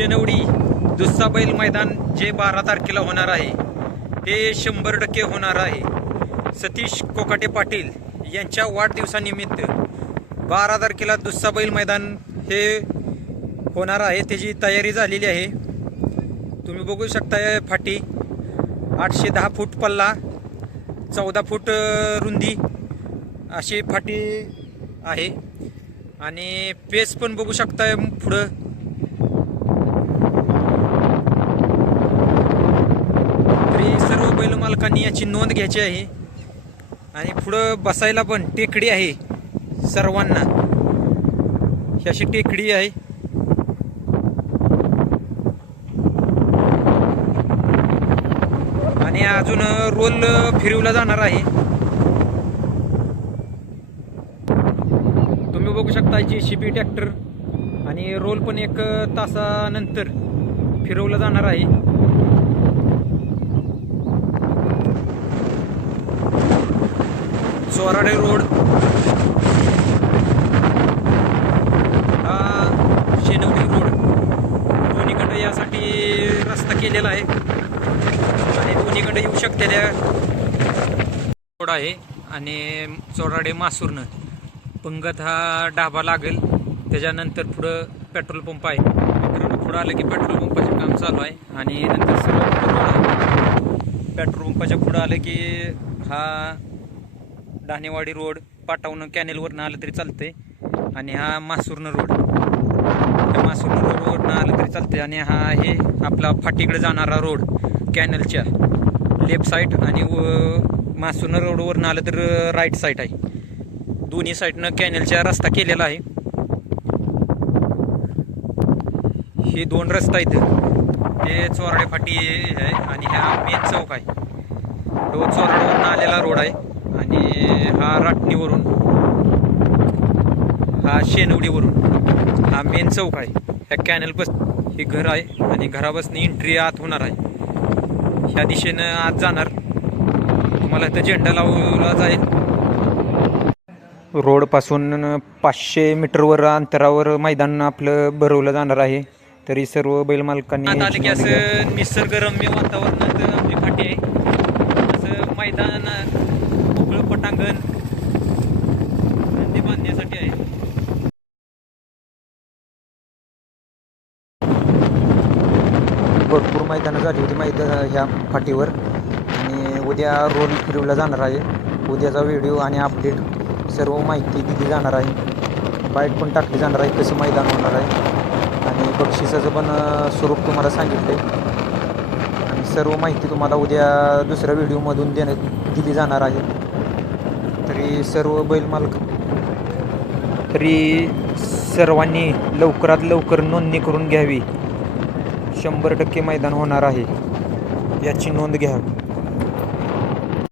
शेनवडी दुस्सा बैल मैदान जे बारा तारखेला होणार आहे ते शंभर टक्के होणार आहे. सतीश कोकाटे पाटील यांच्या वाढदिवसानिमित्त बारा तारखेला दुस्सा बैल मैदान हे होणार आहे त्याची तयारी झालेली आहे. तुम्ही बघू शकता फाटी आठशे दहा फूट पल्ला चौदा फूट रुंदी अशी फाटी आहे. आणि पेस पण बघू शकताय पुढं तरी सर्व याची नोंद घ्यायची आहे. आणि पुढं बसायला पण टेकडी आहे सर्वांना. ही अशी टेकडी आहे. आणि अजून रोल फिरवला जाणार आहे. तुम्ही बघू शकता जी सी बी ट्रॅक्टर आणि रोल पण एक तासानंतर फिरवला जाणार आहे. चोराडे रोड. हा शेनवडी रोड. दोन्हीकडे यासाठी रस्ता केलेला आहे. आणि दोन्हीकडे येऊ शकलेल्या रोड आहे आणि चोराडे मासूरनं. पंगत हा ढाबा लागेल. त्याच्यानंतर पुढं पेट्रोल पंप आहे. पुढं आलं की पेट्रोल पंपाचे काम चालू आहे. आणि नंतर सर्व पेट्रोल पंपाच्या पुढं आलं की हा धानेवाडी रोड पाटावनं कॅनेलवरनं आलं तरी चालतंय. आणि हा मासूरनं रोड. त्या मासूरनं रोडवरनं आलं तरी चालतंय. आणि हा आहे आपला फाटीकडे जाणारा रोड कॅनलच्या लेफ्ट साईड आणि व मासूरनं रोडवरनं आलं तर राईट साईड आहे. दोन्ही साईडनं कॅनेलच्या रस्ता केलेला आहे. हे दोन रस्ता आहेत. ते चोराडे फाटी आहे आणि हा मेन चौक आहे. तो चोराडवरून आलेला रोड आहे. हा राटणीवरून. हा शेनवडीवरून. हा मेन चौक आहे. ह्या कॅनल बस हे घर आहे आणि घरापासून एंट्री आत होणार आहे. ह्या दिशेनं आत जाणार. तुम्हाला इथं झेंडा लावला जाईल रोडपासून पाचशे मीटरवर अंतरावर मैदान आपलं भरवलं जाणार आहे. तरी सर्व बैल मालकांनी आत आले की असं निसर्गरम्य वातावरणात आपली फाटी आहे. असं मैदान मोकळं पटांगण नंदी बांधण्यासाठी आहे भरपूर मैदानं झाली होती मैदान ह्या फाटीवर. आणि उद्या रोल फिरवला जाणार आहे. उद्याचा व्हिडिओ आणि अपडेट सर्व माहिती दिली जाणार आहे. बाईट पण टाकली जाणार आहे कसं मैदान होणार आहे. आणि बक्षिसाचं पण स्वरूप तुम्हाला सांगितलं आहे आणि सर्व माहिती तुम्हाला उद्या दुसऱ्या व्हिडिओमधून देण्यात दिली जाणार आहे. तरी सर्व बैल मालक तरी सर्वांनी लवकरात लवकर नोंदणी करून घ्यावी. शंभर टक्के मैदान होणार आहे. याची नोंद घ्यावी